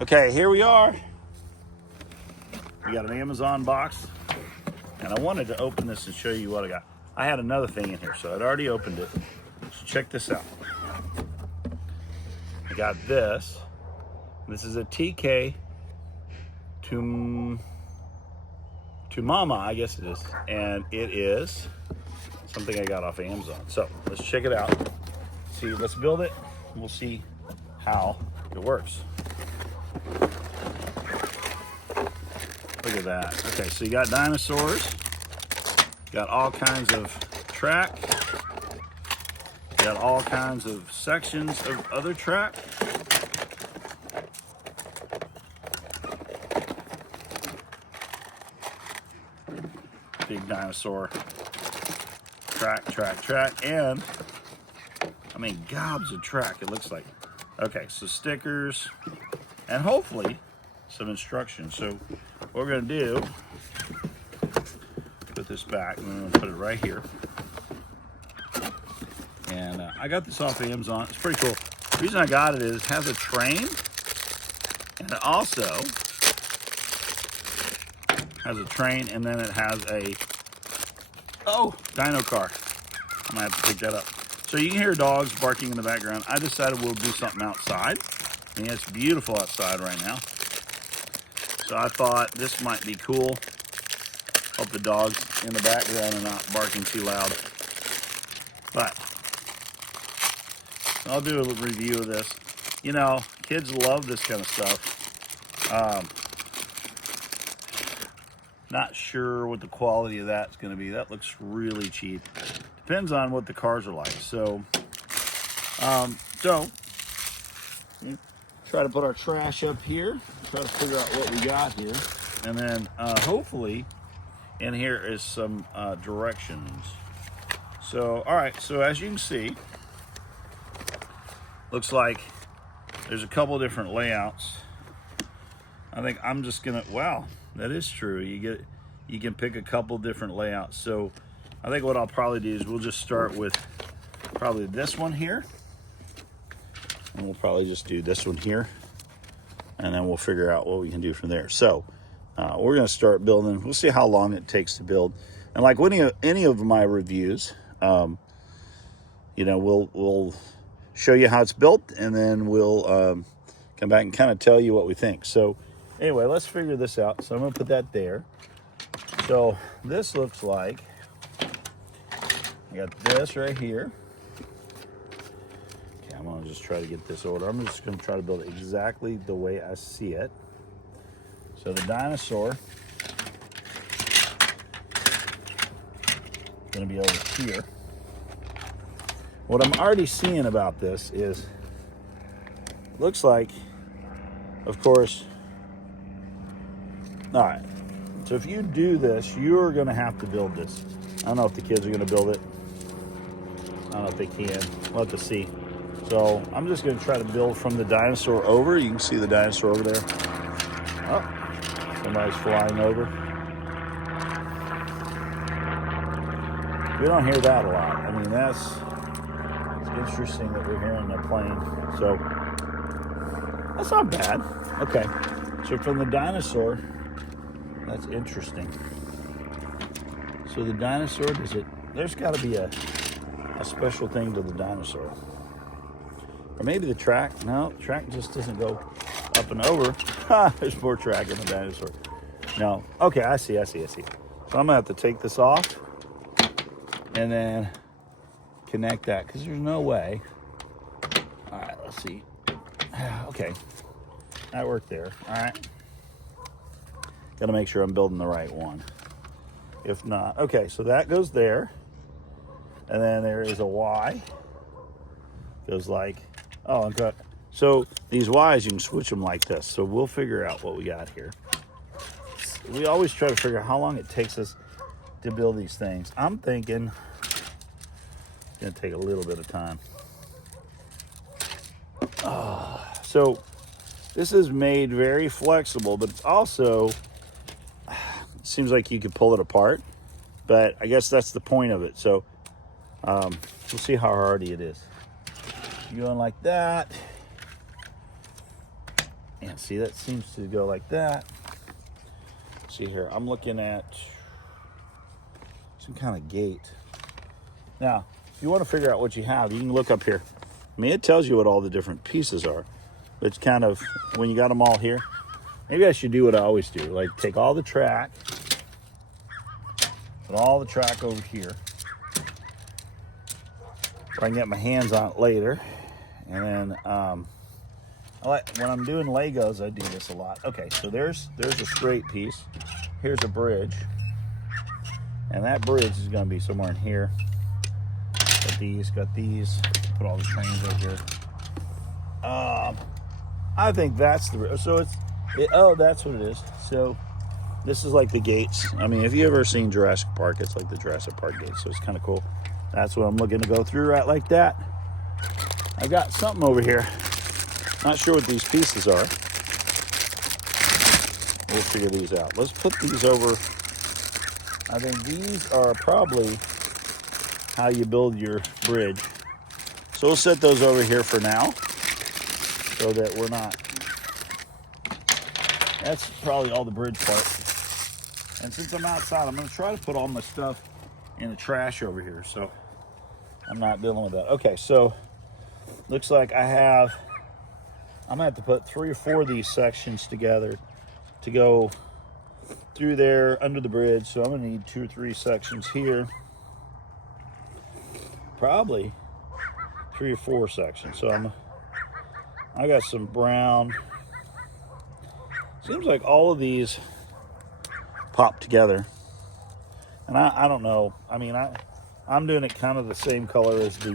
Okay, here we are. We got an Amazon box, and I wanted to open this and show you what I got. I had another thing in here, so I'd already opened it. So check this out. I got this. This is a TK TUMAMA, I guess it is, and it is something I got off of Amazon. So let's check it out. See, let's build it. We'll see how it works. Look at that. Okay, so you got dinosaurs. You got all kinds of track. You got all kinds of sections of other track. Big dinosaur. Track. And, I mean, gobs of track, it looks like. Okay, so stickers. And hopefully, some instructions. So, what we're going to do, put this back, and I'm going to put it right here. And I got this off of Amazon. It's pretty cool. The reason I got it is it has a train, and it also has a train, and then it has a, dino car. I might have to pick that up. So you can hear dogs barking in the background. I decided we'll do something outside. I mean, it's beautiful outside right now. So I thought this might be cool. Hope the dogs in the background are not barking too loud. But I'll do a review of this. You know, kids love this kind of stuff. Not sure what the quality of that's going to be. That looks really cheap. Depends on what the cars are like. So try to put our trash up here. Try to figure out what we got here. And then hopefully in here is some directions. So, all right. So as you can see, looks like there's a couple different layouts. I think I'm just gonna, wow, that is true. You can pick a couple different layouts. So I think what I'll probably do is we'll just start with probably this one here. And we'll probably just do this one here. And then we'll figure out what we can do from there. So we're gonna start building. We'll see how long it takes to build. And like any of my reviews, you know, we'll show you how it's built, and then we'll come back and kind of tell you what we think. So anyway, let's figure this out. So I'm gonna put that there. So this looks like, I got this right here. Okay, I'm gonna just try to get this order. I'm just gonna try to build it exactly the way I see it. So the dinosaur is gonna be over here. What I'm already seeing about this is, looks like, of course, all right, so if you do this, you're gonna have to build this. I don't know if the kids are gonna build it. I don't know if they can. We'll have to see. So I'm just gonna try to build from the dinosaur over. You can see the dinosaur over there. Oh, somebody's flying over. We don't hear that a lot. I mean, it's interesting that we're hearing a plane. So that's not bad. Okay, so from the dinosaur, that's interesting. So the dinosaur, there's got to be a special thing to the dinosaur. Or maybe the track. No, track just doesn't go up and over. There's more track in the dinosaur. No, okay, I see. So I'm gonna have to take this off and then connect that, because there's no way. All right, let's see. Okay, that worked there. All right, gotta make sure I'm building the right one. If not, okay, so that goes there, and then there is a Y. Goes like, okay. So these Ys, you can switch them like this. So we'll figure out what we got here. We always try to figure out how long it takes us to build these things. I'm thinking it's gonna take a little bit of time. So this is made very flexible, but it's also, seems like you could pull it apart, but I guess that's the point of it. So we'll see how hardy it is. Going like that. And see, that seems to go like that. See here, I'm looking at some kind of gate. Now, if you want to figure out what you have, you can look up here. I mean, it tells you what all the different pieces are. But it's kind of, when you got them all here, maybe I should do what I always do. Like, take all the track, put all the track over here. I can get my hands on it later. And then, when I'm doing Legos, I do this a lot. Okay, so there's a straight piece. Here's a bridge. And that bridge is going to be somewhere in here. Got these. Put all the trains over here. I think that's the... So oh, that's what it is. So this is like the gates. I mean, if you ever seen Jurassic Park, it's like the Jurassic Park gates. So it's kind of cool. That's what I'm looking to go through right like that. I've got something over here. Not sure what these pieces are. We'll figure these out. Let's put these over. I think these are probably how you build your bridge. So we'll set those over here for now so that we're not... That's probably all the bridge part. And since I'm outside, I'm going to try to put all my stuff in the trash over here so I'm not dealing with that. Okay, so looks like I'm going to have to put 3 or 4 of these sections together to go through there under the bridge. So I'm going to need 2 or 3 sections here. Probably 3 or 4 sections. So I got some brown. Seems like all of these pop together. And I don't know. I mean, I'm doing it kind of the same color as the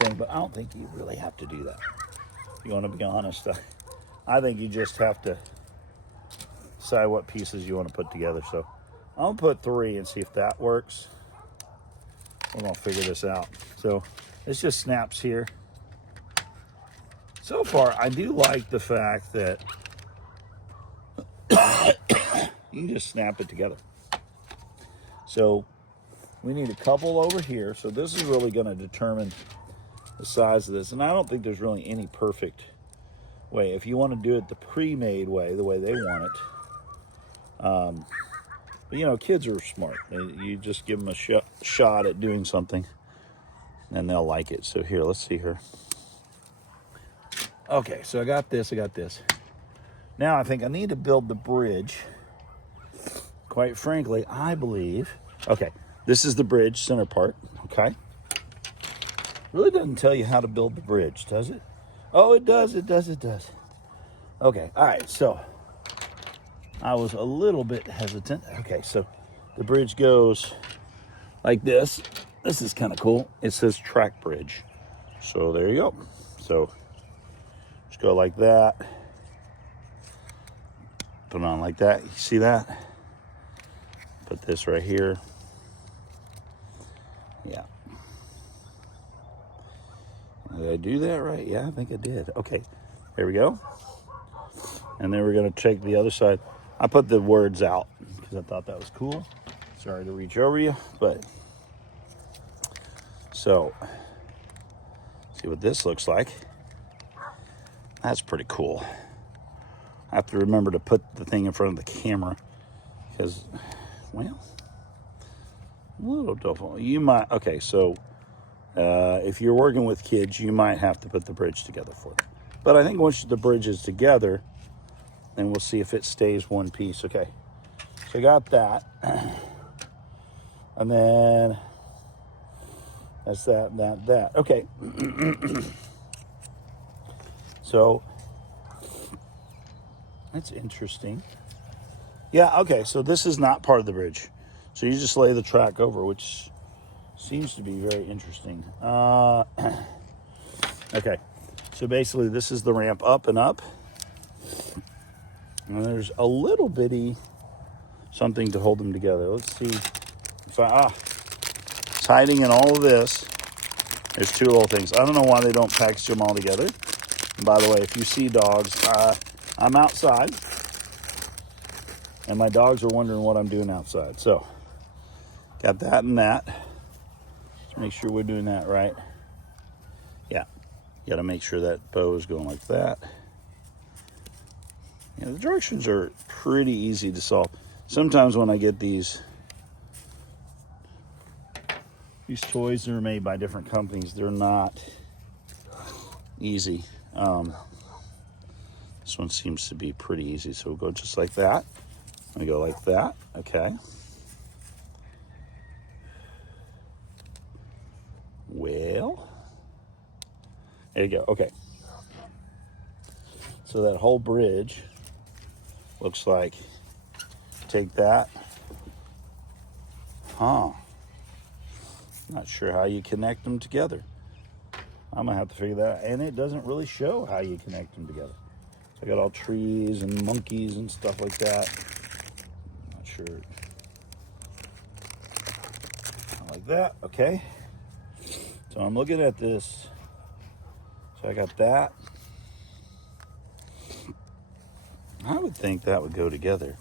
thing, but I don't think you really have to do that. If you want to be honest, I think you just have to decide what pieces you want to put together. So I'll put 3 and see if that works. We're going to figure this out. So this just snaps here. So far, I do like the fact that you can just snap it together. So we need a couple over here. So this is really going to determine the size of this. And I don't think there's really any perfect way. If you want to do it the pre-made way, the way they want it. But, you know, kids are smart. You just give them a shot at doing something, and they'll like it. So here, let's see here. Okay, so I got this. Now I think I need to build the bridge. Quite frankly, I believe... Okay, this is the bridge center part, okay? Really doesn't tell you how to build the bridge, does it? Oh, it does. Okay, all right, so... I was a little bit hesitant. Okay, so the bridge goes like this. This is kind of cool. It says track bridge. So there you go. So just go like that. Put it on like that. You see that? Put this right here. Yeah. Did I do that right? Yeah, I think I did. Okay, there we go. And then we're going to take the other side. I put the words out because I thought that was cool. Sorry to reach over you, but so see what this looks like. That's pretty cool. I have to remember to put the thing in front of the camera because, well, a little difficult. You might, okay, so if you're working with kids, you might have to put the bridge together for them. But I think once the bridge is together, then we'll see if it stays one piece. Okay, so I got that. And then that's that. Okay. So that's interesting. Yeah, okay, so this is not part of the bridge. So you just lay the track over, which seems to be very interesting. Okay, so basically this is the ramp up and up. And there's a little bitty something to hold them together. Let's see if it's hiding in all of this. There's 2 little things. I don't know why they don't package them all together. And by the way, if you see dogs, I'm outside. And my dogs are wondering what I'm doing outside. So, got that and that. Let's make sure we're doing that right. Yeah, got to make sure that bow is going like that. Yeah, the directions are pretty easy to solve. Sometimes when I get these toys that are made by different companies, they're not easy. This one seems to be pretty easy. So we'll go just like that. We go like that. Okay. Well, there you go. Okay. So that whole bridge looks like, take that. Huh. Not sure how you connect them together. I'm gonna have to figure that out. And it doesn't really show how you connect them together. So I got all trees and monkeys and stuff like that. Not sure. Like that, okay. So I'm looking at this. So I got that. I would think that would go together.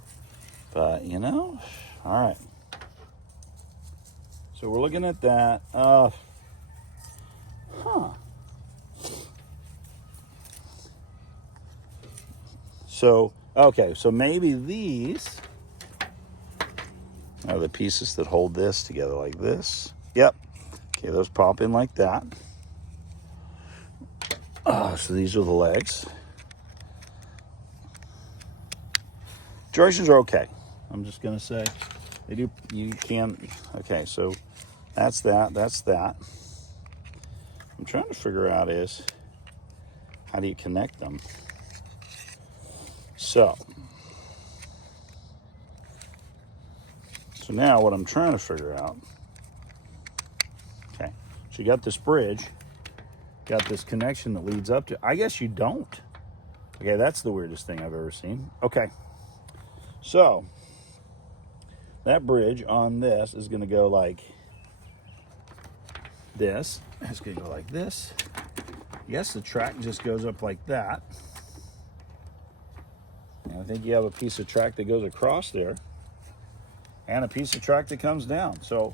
But, you know, all right. So we're looking at that. So, okay, so maybe these are the pieces that hold this together like this. Yep. Okay, those pop in like that. So these are the legs. Directions are okay. I'm just gonna say they do. You can. Okay, so that's that. That's that. I'm trying to figure out is how do you connect them? So now what I'm trying to figure out. Okay, so you got this bridge, got this connection that leads up to. I guess you don't. Okay, that's the weirdest thing I've ever seen. Okay, so that bridge on this is going to go like this. It's going to go like this. Yes, the track just goes up like that. And I think you have a piece of track that goes across there and a piece of track that comes down. So,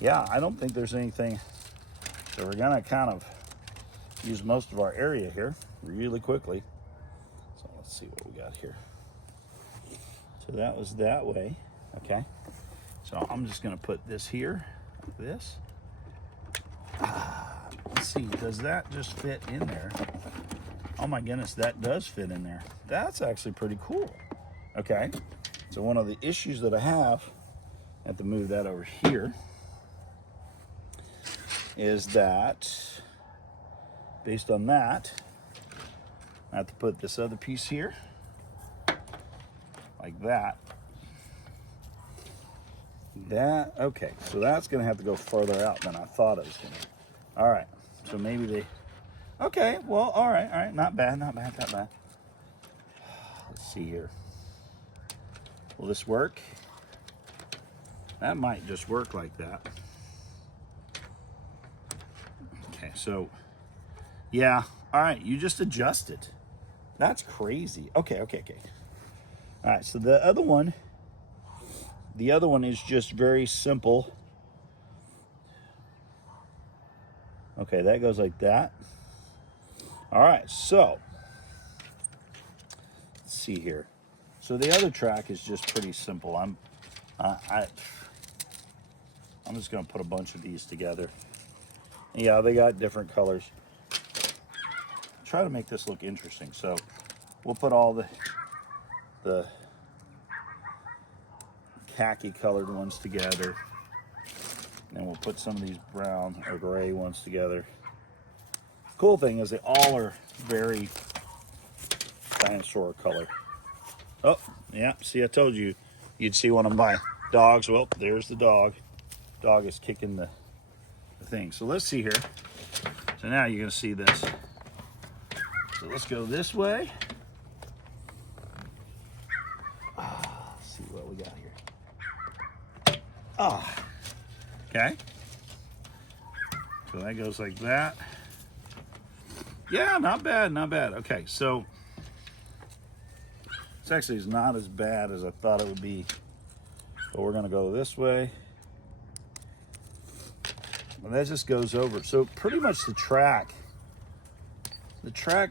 yeah, I don't think there's anything. So we're going to kind of use most of our area here really quickly. So let's see what we got here. So that was that way. Okay. So I'm just going to put this here, like this. Let's see, does that just fit in there? Oh my goodness, that does fit in there. That's actually pretty cool. Okay, so one of the issues that I have to move that over here, is that based on that, I have to put this other piece here, like that. That, okay, so that's gonna have to go further out than I thought it was gonna. All right, so maybe they, okay, well, all right, not bad, not bad, not bad. Let's see here. Will this work? That might just work like that. Okay, so, yeah, all right, you just adjust it. That's crazy. Okay. All right, so the other one is just very simple. Okay, that goes like that. All right, so let's see here. So the other track is just pretty simple. I'm just gonna put a bunch of these together. Yeah, they got different colors. Try to make this look interesting. So we'll put all the khaki colored ones together. And we'll put some of these brown or gray ones together. Cool thing is they all are very dinosaur color. Oh, yeah, see, I told you you'd see one of my dogs. Well, there's the dog. Dog is kicking the thing. So let's see here. So now you're gonna see this. So let's go this way. Let's see what we got here. Okay. So that goes like that. Yeah, not bad, not bad. Okay, so this actually is not as bad as I thought it would be. But we're gonna go this way. And that just goes over. So pretty much the track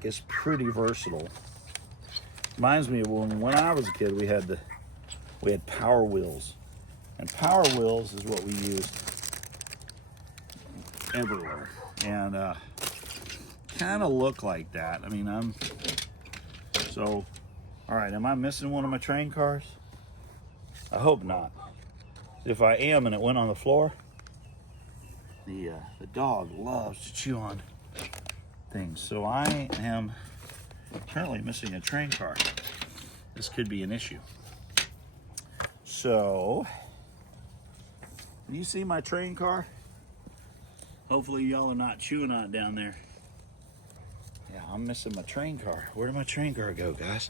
is pretty versatile. Reminds me of when I was a kid, we had Power Wheels. And Power Wheels is what we used everywhere. And kind of look like that. I mean, all right, am I missing one of my train cars? I hope not. If I am and it went on the floor, the dog loves to chew on things. So I am currently missing a train car. This could be an issue. So, do you see my train car? Hopefully y'all are not chewing on it down there. Yeah, I'm missing my train car. Where did my train car go, guys?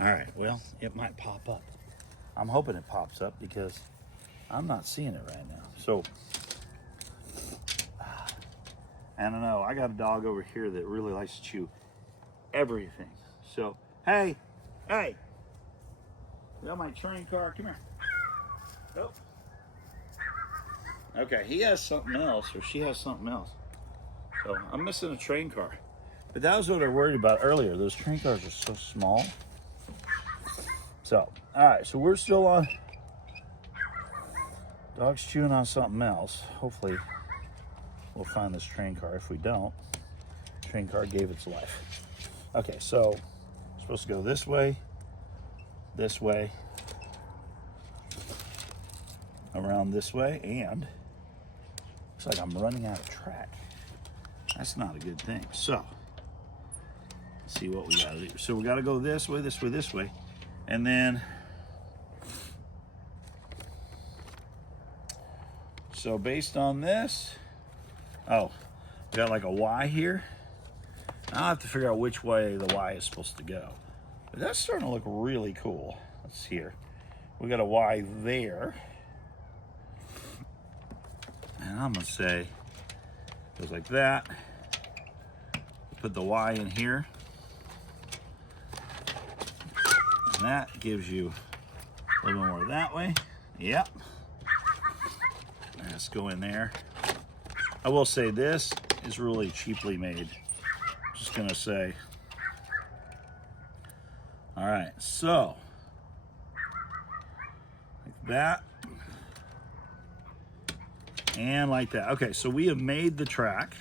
All right, well, it might pop up. I'm hoping it pops up because I'm not seeing it right now. So, I don't know. I got a dog over here that really likes to chew everything. So, hey, you got my train car? Come here. Oh. Okay, he has something else, or she has something else. So, I'm missing a train car. But that was what I worried about earlier. Those train cars are so small. So, all right, so we're still on. Dog's chewing on something else. Hopefully, we'll find this train car. If we don't, train car gave its life. Okay, so we're supposed to go this way, around this way, and looks like I'm running out of track. That's not a good thing. So, let's see what we gotta do. So we gotta go this way, and then, so based on this, we got like a Y here. I'll have to figure out which way the Y is supposed to go. But that's starting to look really cool. Let's see here. We got a Y there. And I'm gonna say, goes like that. Put the Y in here. And that gives you a little more that way. Yep. Let's go in there. I will say this is really cheaply made. Just gonna say. All right, so like that and like that. Okay, so we have made the track.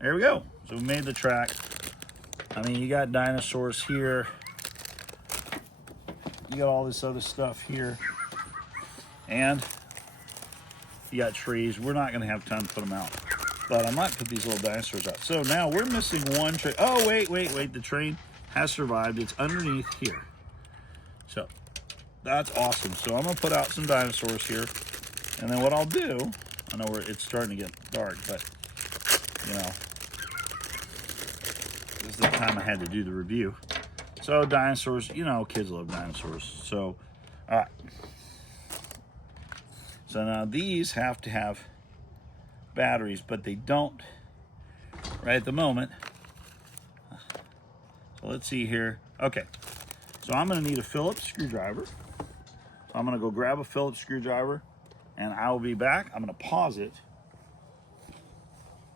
There we go. So we made the track. I mean, you got dinosaurs here. You got all this other stuff here. And you got trees. We're not gonna have time to put them out. But I might put these little dinosaurs out. So now we're missing one train. Oh, wait. The train has survived. It's underneath here. So that's awesome. So I'm gonna put out some dinosaurs here. And then what I'll do, I know it's starting to get dark, but you know, this is the time I had to do the review. So dinosaurs, you know, kids love dinosaurs. So, all right. So now these have to have batteries, but they don't right at the moment. So let's see here. Okay, so I'm gonna need a Phillips screwdriver. So I'm gonna go grab a Phillips screwdriver and I will be back. I'm gonna pause it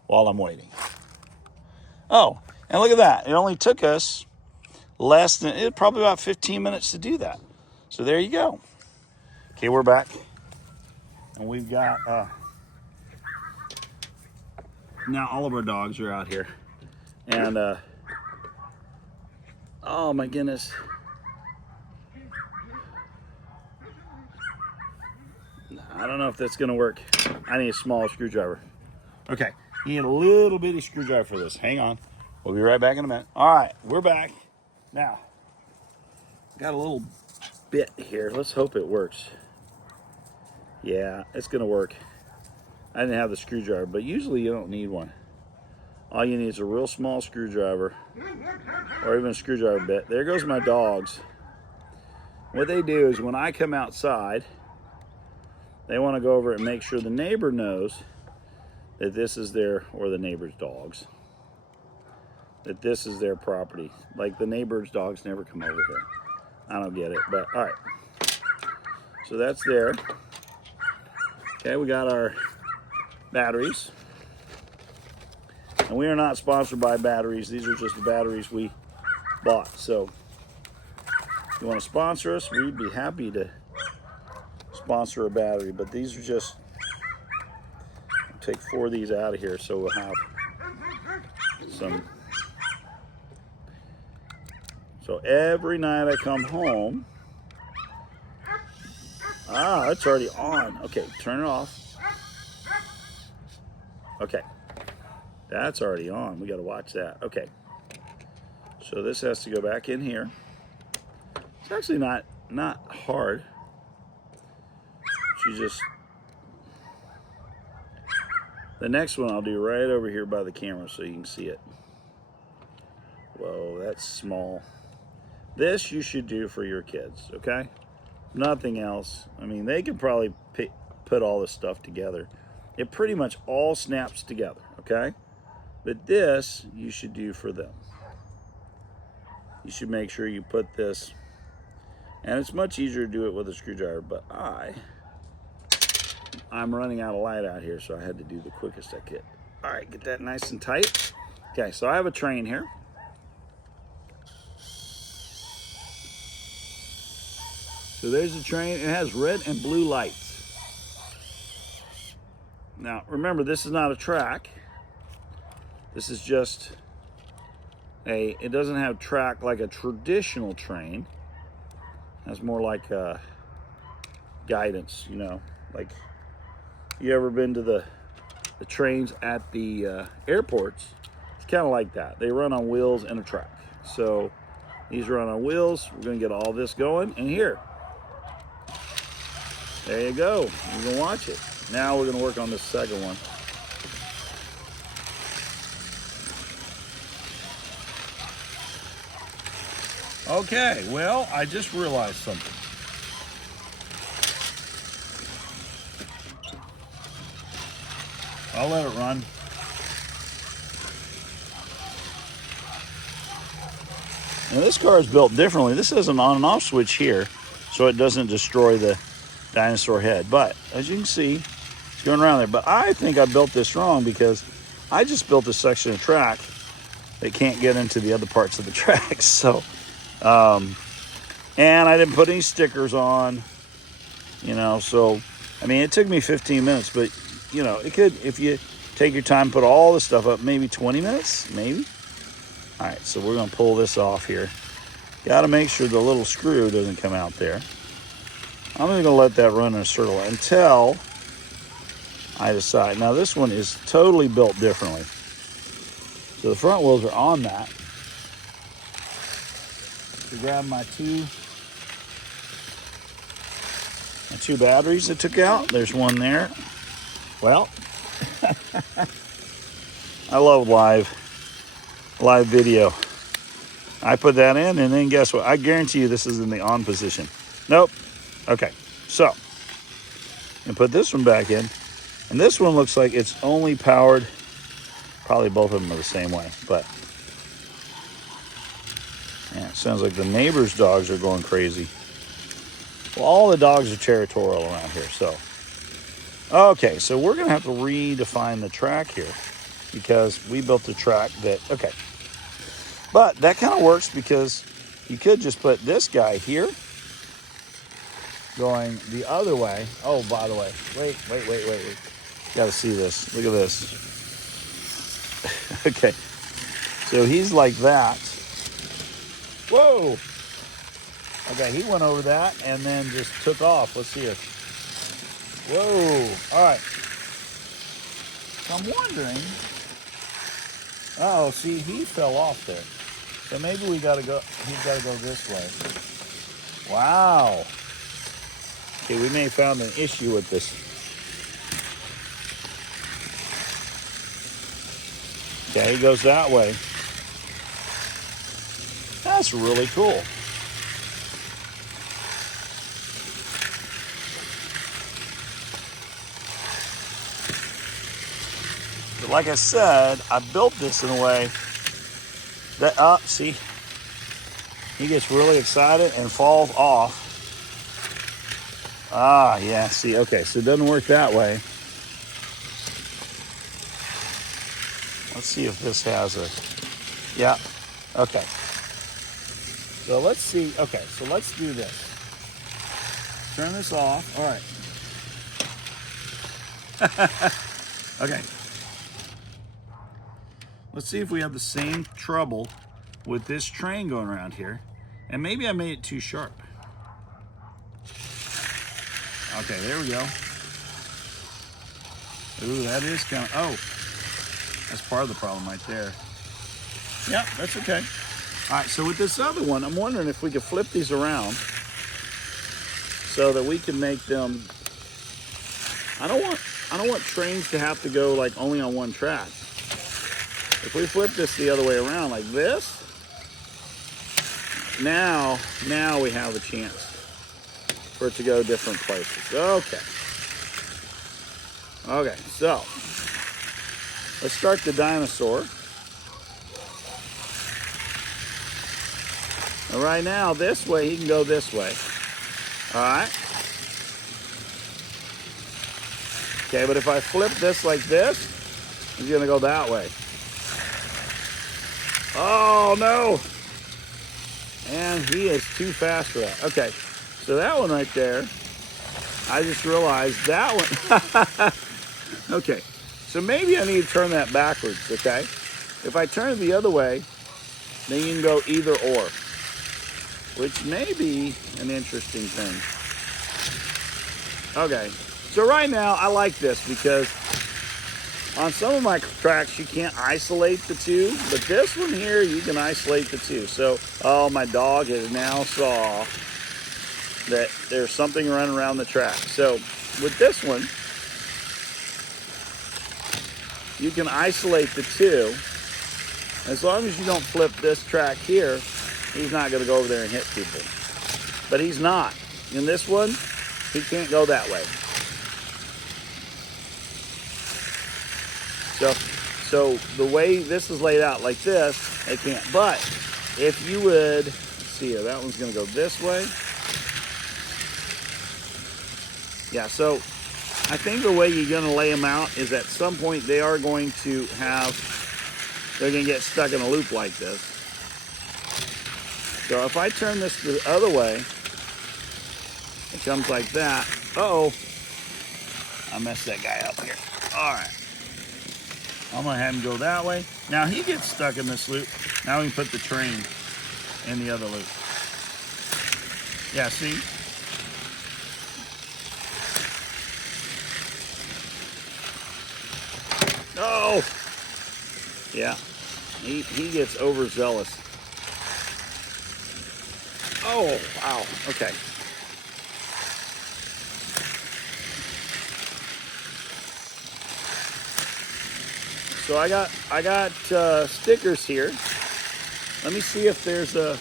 while I'm waiting. Oh, and look at that. It only took us probably about 15 minutes to do that. So there you go. Okay, we're back. And we've got, now all of our dogs are out here. And, oh my goodness. I don't know if that's gonna work. I need a small screwdriver. Okay, you need a little bitty screwdriver for this. Hang on, we'll be right back in a minute. All right, we're back. Now, got a little bit here. Let's hope it works. Yeah, it's gonna work. I didn't have the screwdriver, but usually you don't need one. All you need is a real small screwdriver or even a screwdriver bit. There goes my dogs. What they do is when I come outside, they want to go over and make sure the neighbor knows that this is or the neighbor's dogs, that this is their property. Like the neighbor's dogs never come over here. I don't get it, but all right. So that's there. Okay, we got our batteries. And we are not sponsored by batteries. These are just the batteries we bought. So if you want to sponsor us, we'd be happy to sponsor a battery. But these are just, I'll take 4 of these out of here so we'll have some. So every night I come home, it's already on. Okay, turn it off. Okay, that's already on. We got to watch that. Okay, so this has to go back in here. It's actually not hard. You just, the next one I'll do right over here by the camera so you can see it. Whoa, that's small. This you should do for your kids, okay? Nothing else. I mean, they could probably put all this stuff together. It pretty much all snaps together, okay? But this you should do for them. You should make sure you put this, and it's much easier to do it with a screwdriver, but I'm running out of light out here, so I had to do the quickest I could. All right, get that nice and tight. Okay, so I have a train here. So there's the train. It has red and blue lights. Now, remember, this is not a track. This is just it doesn't have track like a traditional train. It's more like guidance, you know, like, you ever been to the trains at the airports? It's kind of like that. They run on wheels and a track. So these run on wheels. We're going to get all this going. And here, there you go. You can watch it. Now we're going to work on this second one. Okay, well, I just realized something. I'll let it run. Now this car is built differently. This has an on and off switch here, so it doesn't destroy the dinosaur head. But as you can see, it's going around there. But I think I built this wrong because I just built a section of track that can't get into the other parts of the track. So, and I didn't put any stickers on, you know, so, I mean, it took me 15 minutes, but you know, it could, if you take your time, put all the stuff up, maybe 20 minutes, maybe. All right, so we're gonna pull this off here. Gotta make sure the little screw doesn't come out there. I'm just gonna let that run in a circle until I decide. Now this one is totally built differently. So the front wheels are on that. To grab my two batteries I took out. There's one there. Well, I love live video. I put that in, and then guess what? I guarantee you this is in the on position. Nope. Okay, so and put this one back in, and this one looks like it's only powered. Probably both of them are the same way, but yeah, it sounds like the neighbor's dogs are going crazy. Well, all the dogs are territorial around here, so. Okay, so we're gonna have to redefine the track here because we built a track that, okay. But that kind of works because you could just put this guy here going the other way. Oh, by the way, wait. You gotta see this, look at this. Okay, so he's like that. Whoa. Okay, he went over that and then just took off. Let's see it. Whoa, all right. So I'm wondering, oh, see, he fell off there. So maybe he's gotta go this way. Wow. Okay, we may have found an issue with this. Okay, he goes that way. That's really cool. But like I said, I built this in a way that, see, he gets really excited and falls off. Ah, yeah, see, okay, so it doesn't work that way. Let's see if this has a, yeah, okay. So let's see, okay, so let's do this. Turn this off, all right. Okay. Let's see if we have the same trouble with this train going around here. And maybe I made it too sharp. Okay, there we go. Ooh, that is kind of, oh, that's part of the problem right there. Yeah, that's okay. All right, so with this other one, I'm wondering if we could flip these around so that we can make them, I don't want trains to have to go like only on one track. If we flip this the other way around like this, now we have a chance for it to go different places. Okay. Okay, so let's start the Dinosaur. And right now, this way, he can go this way. All right. Okay, but if I flip this like this, he's gonna go that way. Oh no! And he is too fast for that. Okay, so that one right there, I just realized that one. Okay, so maybe I need to turn that backwards, okay? If I turn it the other way, then you can go either or, which may be an interesting thing. Okay, so right now I like this because on some of my tracks you can't isolate the two, but this one here you can isolate the two. So, oh, my dog has now saw that there's something running around the track. So with this one, you can isolate the two. As long as you don't flip this track here, he's not going to go over there and hit people. But he's not. In this one, he can't go that way. So the way this is laid out like this, they can't. But if you would, let's see here, that one's going to go this way. Yeah, so I think the way you're going to lay them out is at some point they are going to they're going to get stuck in a loop like this. So if I turn this the other way, it comes like that. Uh-oh, I messed that guy up here. All right. I'm going to have him go that way. Now he gets stuck in this loop. Now we can put the train in the other loop. Yeah, see? Oh! Yeah, he gets overzealous. Oh, wow, okay. So I got stickers here. Let me see if there's a.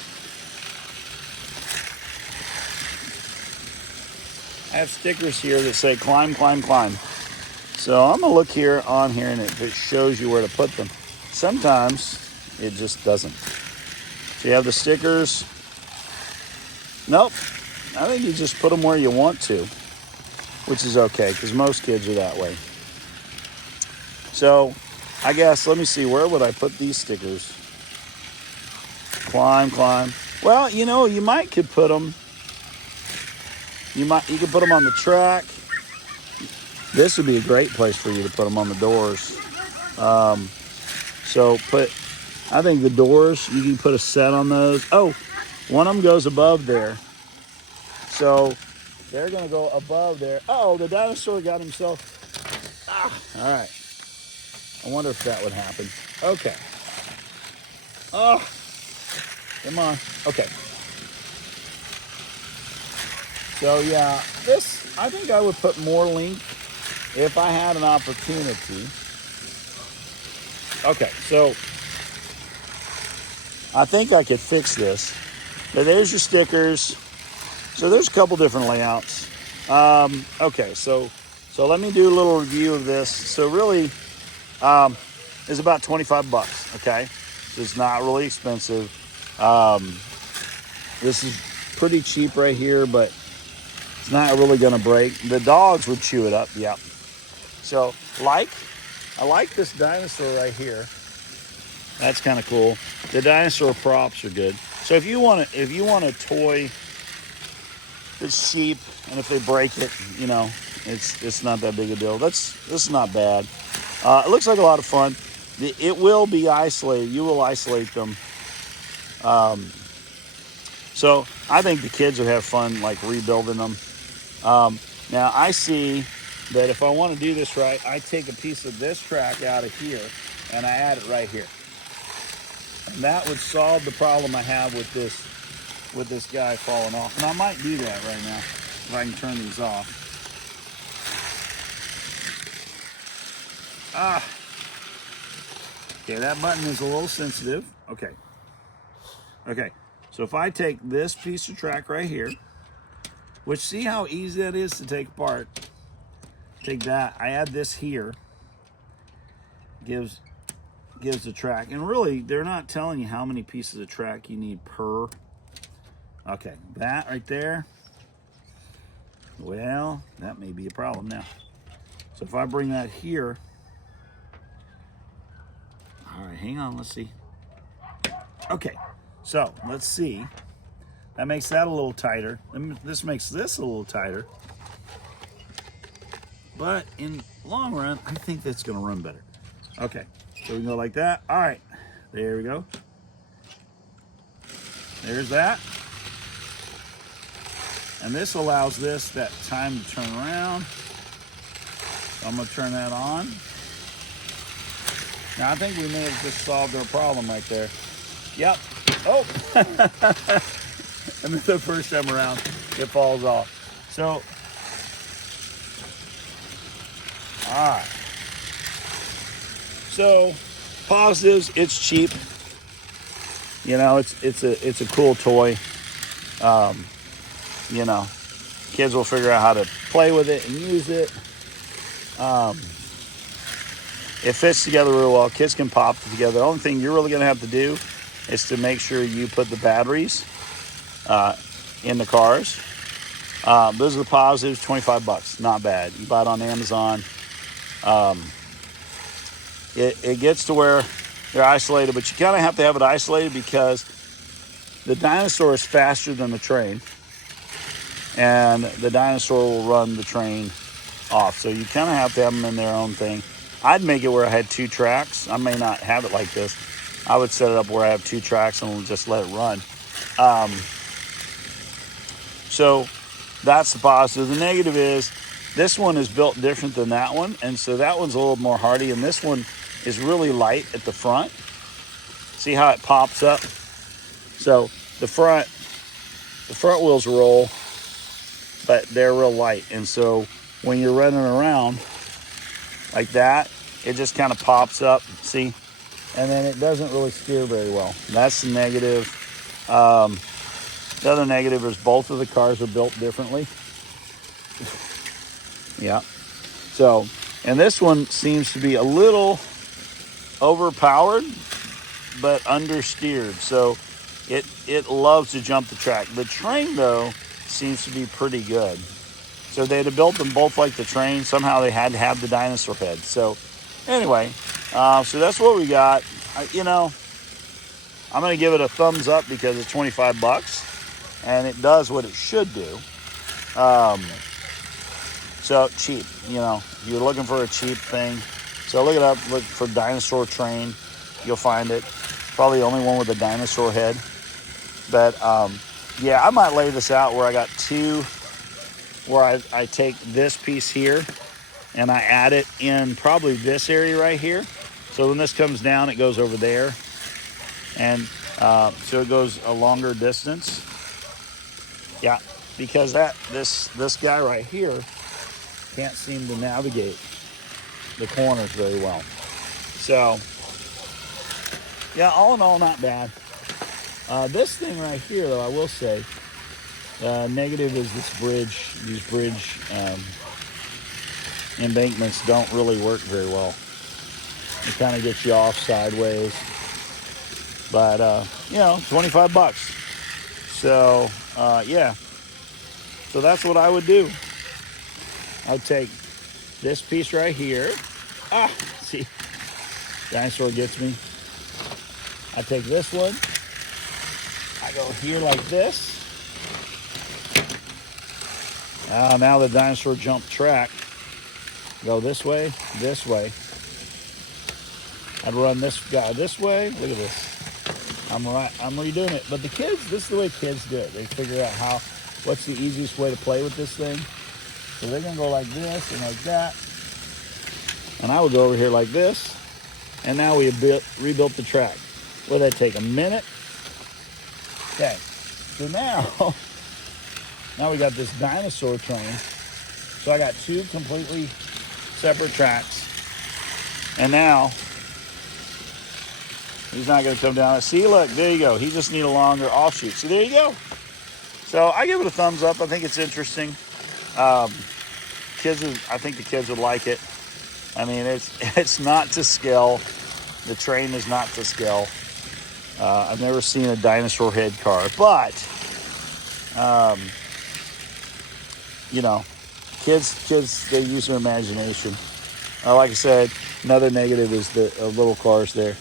I have stickers here that say climb, climb, climb. So I'm gonna look here on here and it shows you where to put them. Sometimes it just doesn't. So you have the stickers. Nope, I think you just put them where you want to, which is okay because most kids are that way. So I guess, let me see, where would I put these stickers? Climb, climb. Well, you know, you could put them, you could put them on the track. This would be a great place for you to put them on the doors. So I think the doors, you can put a set on those. Oh, one of them goes above there. So they're gonna go above there. Oh, the dinosaur got himself, all right. I wonder if that would happen. Okay. Oh, come on. Okay. So yeah, this, I think I would put more link if I had an opportunity. Okay, so I think I could fix this. Now there's your stickers. So there's a couple different layouts. Okay, so let me do a little review of this. So really, it's about 25 bucks, okay? So it's not really expensive. This is pretty cheap right here, but it's not really gonna break. The dogs would chew it up, yep. So I like this dinosaur right here. That's kind of cool. The dinosaur props are good. So if you want a toy that's cheap, and if they break it, you know, it's not that big a deal. This is not bad. It looks like a lot of fun. It will be isolated. You will isolate them. So I think the kids would have fun like rebuilding them. Now I see that if I want to do this right, I take a piece of this track out of here and I add it right here. And that would solve the problem I have with this guy falling off. And I might do that right now if I can turn these off. Okay, that button is a little sensitive. Okay, so if I take this piece of track right here, which see how easy that is to take apart. Take that, I add this here, gives the track, and really they're not telling you how many pieces of track you need per. Okay, that right there, well, that may be a problem now. So if I bring that here, all right, hang on, let's see. Okay, so let's see. That makes that a little tighter. This makes this a little tighter. But in the long run, I think that's gonna run better. Okay, so we can go like that. All right, there we go. There's that. And this allows that time to turn around. So I'm gonna turn that on. Now I think we may have just solved our problem right there. Yep. Oh! And then the first time around, it falls off. So, all right. So, positives, it's cheap. You know, it's a cool toy. You know, kids will figure out how to play with it and use it. It fits together real well. Kids can pop it together. The only thing you're really gonna have to do is to make sure you put the batteries in the cars. Those are the positives, 25 bucks, not bad. You buy it on Amazon. It gets to where they're isolated, but you kind of have to have it isolated because the dinosaur is faster than the train, and the dinosaur will run the train off. So you kind of have to have them in their own thing. I'd make it where I had 2 tracks. I may not have it like this. I would set it up where I have 2 tracks and we'll just let it run. So that's the positive. The negative is this one is built different than that one, and so that one's a little more hardy, and this one is really light at the front. See how it pops up? So the front wheels roll, but they're real light, and so when you're running around like that, it just kind of pops up, see? And then it doesn't really steer very well. That's the negative. The other negative is both of the cars are built differently. Yeah. So, and this one seems to be a little overpowered, but understeered. So it loves to jump the track. The train, though, seems to be pretty good. So they'd have built them both like the train. Somehow they had to have the dinosaur head. So anyway, so that's what we got. You know, I'm going to give it a thumbs up because it's 25 bucks. And it does what it should do. So cheap, you know, you're looking for a cheap thing. So look it up, look for dinosaur train. You'll find it. Probably the only one with a dinosaur head. But yeah, I might lay this out where I got 2, where I take this piece here and I add it in probably this area right here. So when this comes down, it goes over there. And so it goes a longer distance. Yeah, because this guy right here can't seem to navigate the corners very well. So, yeah, all in all, not bad. This thing right here, though, I will say, negative is this bridge. These bridge embankments don't really work very well. It kind of gets you off sideways. But, you know, 25 bucks. So, yeah. So that's what I would do. I'd take this piece right here. See, dinosaur gets me. I take this one. I go here like this. Now the dinosaur jump track. Go this way, this way. I'd run this guy this way. Look at this. I'm redoing it. But the kids, this is the way kids do it. They figure out what's the easiest way to play with this thing. So they're gonna go like this and like that. And I would go over here like this. And now we rebuilt the track. What did that take, a minute? Okay, so now we got this dinosaur train. So I got two completely separate tracks. And now, he's not gonna come down. See, look, there you go. He just need a longer offshoot. See, there you go. So I give it a thumbs up. I think it's interesting. I think the kids would like it. I mean, it's not to scale. The train is not to scale. I've never seen a dinosaur head car, but you know, kids they use their imagination. Like I said, another negative is the little cars there.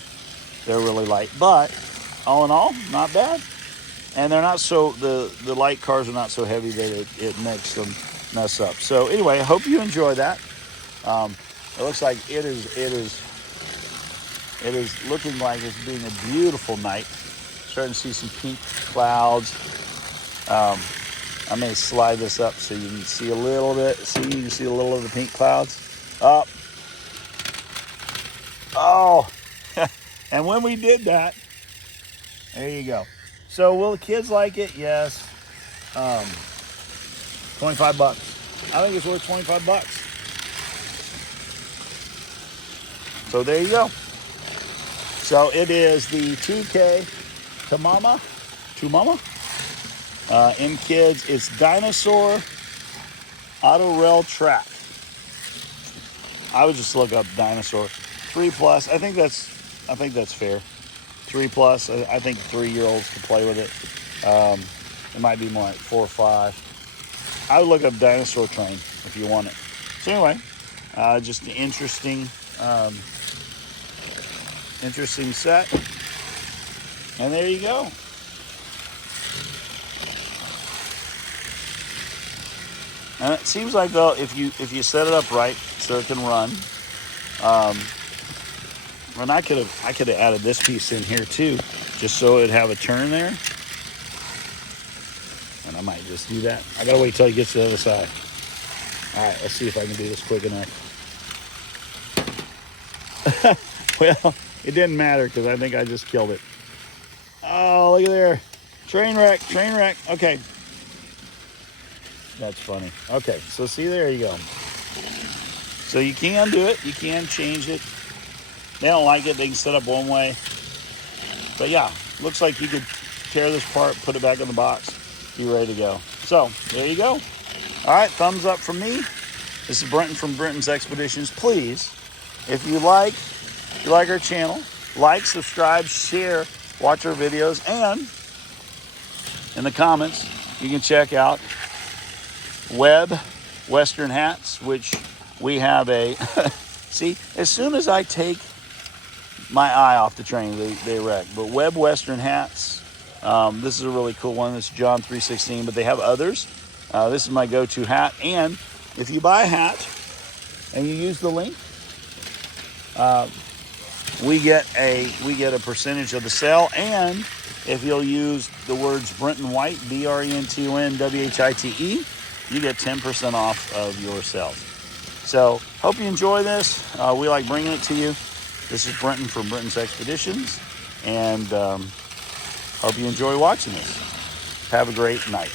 They're really light, but all in all, not bad. And they're not so the light cars are not so heavy that it makes them mess up. So anyway, I hope you enjoy that. It looks like it is looking like it's being a beautiful night. Starting to see some pink clouds. I may slide this up so you can see a little bit. See, you can see a little of the pink clouds. Up. Oh, and when we did that, there you go. So will the kids like it? Yes. 25 bucks. I think it's worth 25 bucks. So there you go. So it is the 2K TUMAMA. In kids, it's Dinosaur Auto Rail Track. I would just look up Dinosaur 3+. I think that's fair. 3+. I think 3-year-olds can play with it. It might be more like 4 or 5. I would look up Dinosaur Train if you want it. So anyway, just an interesting set. And there you go. And it seems like though, if you set it up right so it can run, and I could have added this piece in here too, just so it'd have a turn there. And I might just do that. I gotta wait till he gets to the other side. All right, let's see if I can do this quick enough. Well, it didn't matter because I think I just killed it. Oh, look at there. Train wreck. Okay. That's funny. Okay, so see, there you go. So you can do it. You can change it. They don't like it. They can set up one way. But yeah, looks like you could tear this apart, put it back in the box, be ready to go. So there you go. All right, thumbs up from me. This is Brenton from Brenton's Expeditions. Please, if you like our channel, like, subscribe, share, watch our videos, and in the comments, you can check out Webb Western Hats, which we have a, see, as soon as I take my eye off the train, they wreck. But Webb Western Hats, this is a really cool one. It's John 3:16, but they have others. This is my go-to hat. And if you buy a hat and you use the link, we get a percentage of the sale. And if you'll use the words Brenton White, BRENTONWHITE, you get 10% off of your sales. So hope you enjoy this. We like bringing it to you. This is Brenton from Brenton's Expeditions, and hope you enjoy watching this. Have a great night.